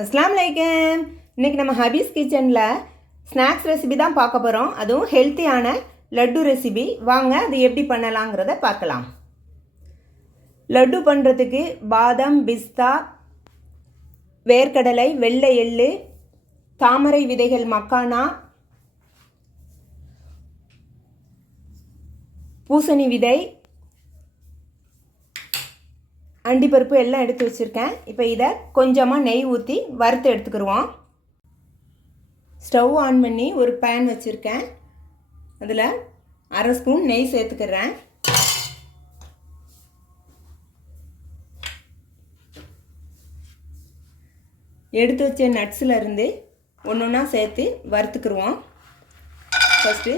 அஸ்ஸலாமு அலைக்கும். இன்றைக்கி நம்ம ஹபீஸ் கிச்சனில் ஸ்நாக்ஸ் ரெசிபி தான் பார்க்க போகிறோம். அதுவும் ஹெல்த்தியான லட்டு ரெசிபி. வாங்க அது எப்படி பண்ணலாங்கிறத பார்க்கலாம். லட்டு பண்ணுறதுக்கு பாதாம், பிஸ்தா, வேர்க்கடலை, வெள்ளை எள்ளு, தாமரை விதைகள், மக்கானா, பூசணி விதை, அண்டிப்பருப்பு எல்லாம் எடுத்து வச்சுருக்கேன். இப்போ இதை கொஞ்சமாக நெய் ஊற்றி வறுத்து எடுத்துக்கிடுவோம். ஸ்டவ் ஆன் பண்ணி ஒரு பேன் வச்சுருக்கேன். அதில் அரை ஸ்பூன் நெய் சேர்த்துக்கிறேன். எடுத்து வச்ச நட்ஸில் இருந்து ஒன்று ஒன்றா சேர்த்து வறுத்துக்கிடுவோம். ஃபஸ்ட்டு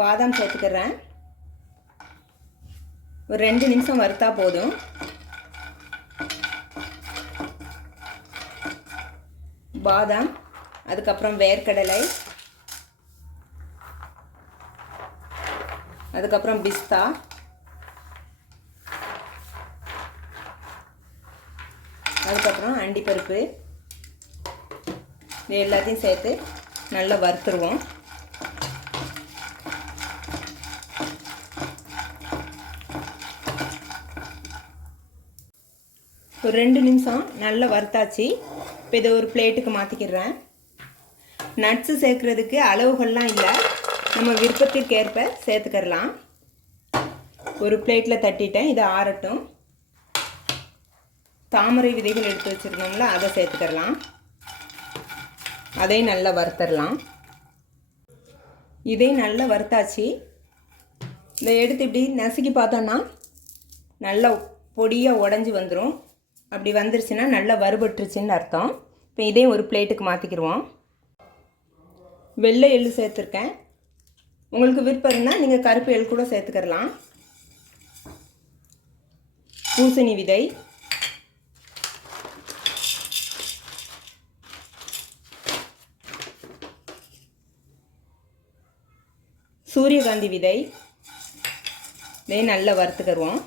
பாதாம் சேர்த்துக்கிறேன். ஒரு 2 நிமிஷம் வறுத்தா போதும். பாதாம், அதுக்கப்புறம் வேர்க்கடலை, அதுக்கப்புறம் பிஸ்தா, அதுக்கப்புறம் அண்டிப்பருப்பு, இது எல்லாத்தையும் சேர்த்து நல்லா வறுத்துருவோம். ஒரு 2 நிமிஷம் நல்லா வறுத்தாச்சு. இப்போ இதை ஒரு பிளேட்டுக்கு மாற்றிக்கிறேன். நட்ஸு சேர்க்குறதுக்கு அளவுகள்லாம் இல்லை, நம்ம விருப்பத்திற்கேற்ப சேர்த்துக்கிறலாம். ஒரு பிளேட்டில் தட்டிட்டேன். இதை ஆறட்டும். தாமரை விதைகள் எடுத்து வச்சுருந்தோம்ல, அதை சேர்த்துக்கிறலாம். அதையும் நல்லா வறுத்தரலாம். இதையும் நல்லா வறுத்தாச்சு. இதை எடுத்து இப்படி நசுக்கி பார்த்தோன்னா நல்லா பொடியாக உடஞ்சி வந்துடும். அப்படி வந்துருச்சுன்னா நல்லா வறுபட்டுருச்சுன்னு அர்த்தம். இப்போ இதையும் ஒரு பிளேட்டுக்கு மாற்றிக்கிடுவோம். வெள்ளை எள்ளு சேர்த்துருக்கேன். உங்களுக்கு விருப்பம் இருந்தால் நீங்கள் கருப்பு எள் கூட சேர்த்துக்கிறலாம். பூசணி விதை, சூரியகாந்தி விதை, இதையும் நல்லா வறுத்துக்கிடுவோம்.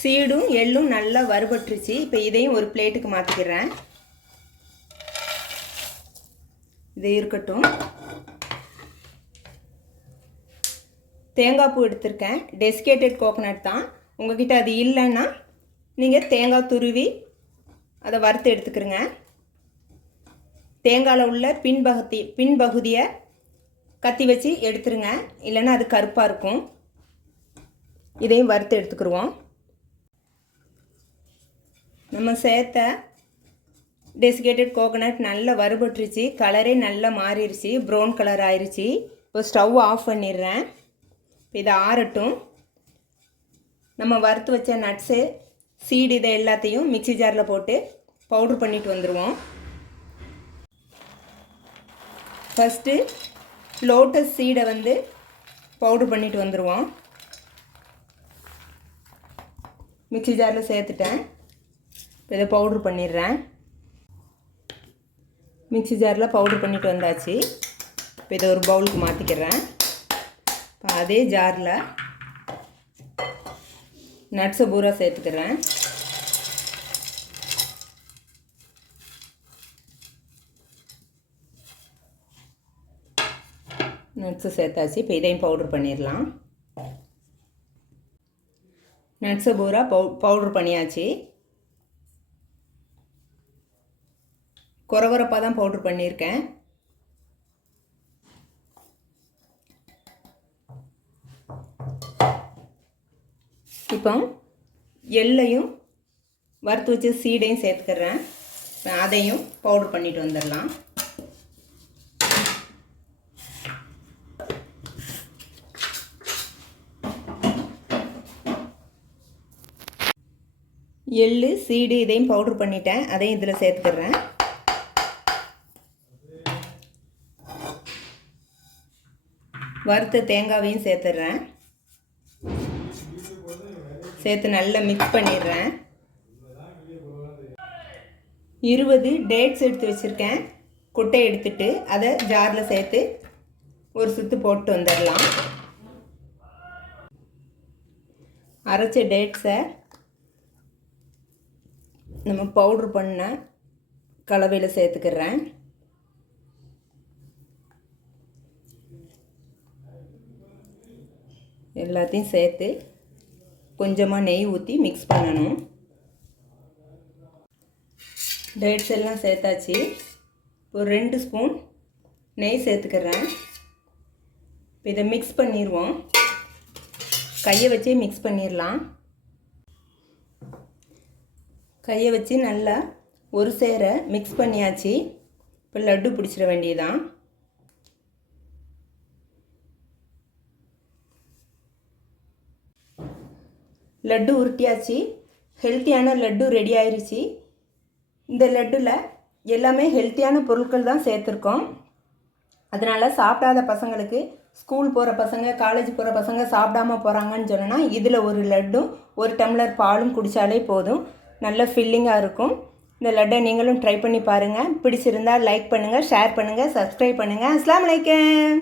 சீடும் எள்ளும் நல்லா வறுபட்டுருச்சு. இப்போ இதையும் ஒரு பிளேட்டுக்கு மாற்றிக்கிறேன். இது இருக்கட்டும். தேங்காய் பூ எடுத்திருக்கேன். டெசிகேட்டட் கோகோனட் தான். உங்கள்கிட்ட அது இல்லைன்னா நீங்கள் தேங்காய் துருவி அதை வறுத்து எடுத்துக்கிறங்க. தேங்காயில் உள்ள பின்பகுதியை கத்தி வச்சு எடுத்துருங்க, இல்லைன்னா அது கருப்பாக இருக்கும். இதையும் வறுத்து எடுத்துக்கிடுவோம். நம்ம சேர்த்த டெசிகேட்டட் கோகோனட் நல்லா வறுபட்டுருச்சு. கலரே நல்லா மாறிடுச்சு, ப்ரௌன் கலர் ஆயிடுச்சு. இப்போ ஸ்டவ் ஆஃப் பண்ணிடுறேன். இப்போ இதை ஆறட்டும். நம்ம வறுத்து வச்ச நட்ஸு, சீடு, இதை எல்லாத்தையும் மிக்ஸி ஜாரில் போட்டு பவுட்ரு பண்ணிட்டு வந்துடுவோம். ஃபஸ்ட்டு லோட்டஸ் சீடை பவுட்ரு பண்ணிட்டு வந்துடுவோம். மிக்ஸி ஜாரில் சேர்த்துட்டேன். இதை பவுட்ரு பண்ணிடுறேன். மிக்ஸி ஜாரில் பவுட்ரு பண்ணிட்டு வந்தாச்சு. இப்போ இதை ஒரு பவுலுக்கு மாற்றிக்கிறேன். இப்போ அதே ஜாரில் நட்ஸை பூரா சேர்த்துக்கிறேன். நட்ஸு சேர்த்தாச்சு. இப்போ இதையும் பவுட்ரு பண்ணிடலாம். நட்ஸை பூரா பவுட்ரு பண்ணியாச்சு. கொரகொரப்பாக தான் பவுட்ரு பண்ணியிருக்கேன். இப்போ எள்ளையும் வறுத்து வச்சு சீடையும் சேர்த்துக்கிறேன். அதையும் பவுட்ரு பண்ணிட்டு வந்துடலாம். எள்ளு, சீடு இதையும் பவுட்ரு பண்ணிட்டேன். அதையும் இதில் சேர்த்துக்கிறேன். வறுத்த தேங்காவையும் சேர்த்துடுறேன். சேர்த்து நல்லா மிக்ஸ் பண்ணிடுறேன். 20 டேட்ஸ் எடுத்து வச்சுருக்கேன். கொட்டை எடுத்துட்டு அதை ஜாரில் சேர்த்து ஒரு சுற்று போட்டு வந்துடலாம். அரைச்ச டேட்ஸை நம்ம பவுட்ரு பண்ண கலவையில் சேர்த்துக்கிறேன். எல்லாத்தையும் சேர்த்து கொஞ்சமாக நெய் ஊற்றி மிக்ஸ் பண்ணணும். டேட்ஸ் எல்லாம் சேர்த்தாச்சு. ஒரு 2 ஸ்பூன் நெய் சேர்த்துக்கிறேன். இப்போ இதை மிக்ஸ் பண்ணிடுவோம். கையை வச்சே மிக்ஸ் பண்ணிடலாம். கையை வச்சு நல்லா ஒரு சேர மிக்ஸ் பண்ணியாச்சு. இப்போ லட்டு பிடிச்சிட வேண்டியதான். லட்டு உருட்டியாச்சு. ஹெல்த்தியான லட்டு ரெடி ஆயிடுச்சு. இந்த லட்டில் எல்லாமே ஹெல்த்தியான பொருட்கள் தான் சேர்த்துருக்கோம். அதனால் சாப்பிடாத பசங்களுக்கு, ஸ்கூல் போகிற பசங்க, காலேஜ் போகிற பசங்க சாப்பிடாமல் போகிறாங்கன்னு சொன்னால் இதில் ஒரு லட்டும் 1 டம்ளர் பாலும் குடித்தாலே போதும். நல்ல ஃபில்லிங்காக இருக்கும். இந்த லட்டை நீங்களும் ட்ரை பண்ணி பாருங்கள். பிடிச்சிருந்தால் லைக் பண்ணுங்கள், ஷேர் பண்ணுங்கள், சப்ஸ்கிரைப் பண்ணுங்கள். அஸ்ஸலாமு அலைக்கும்.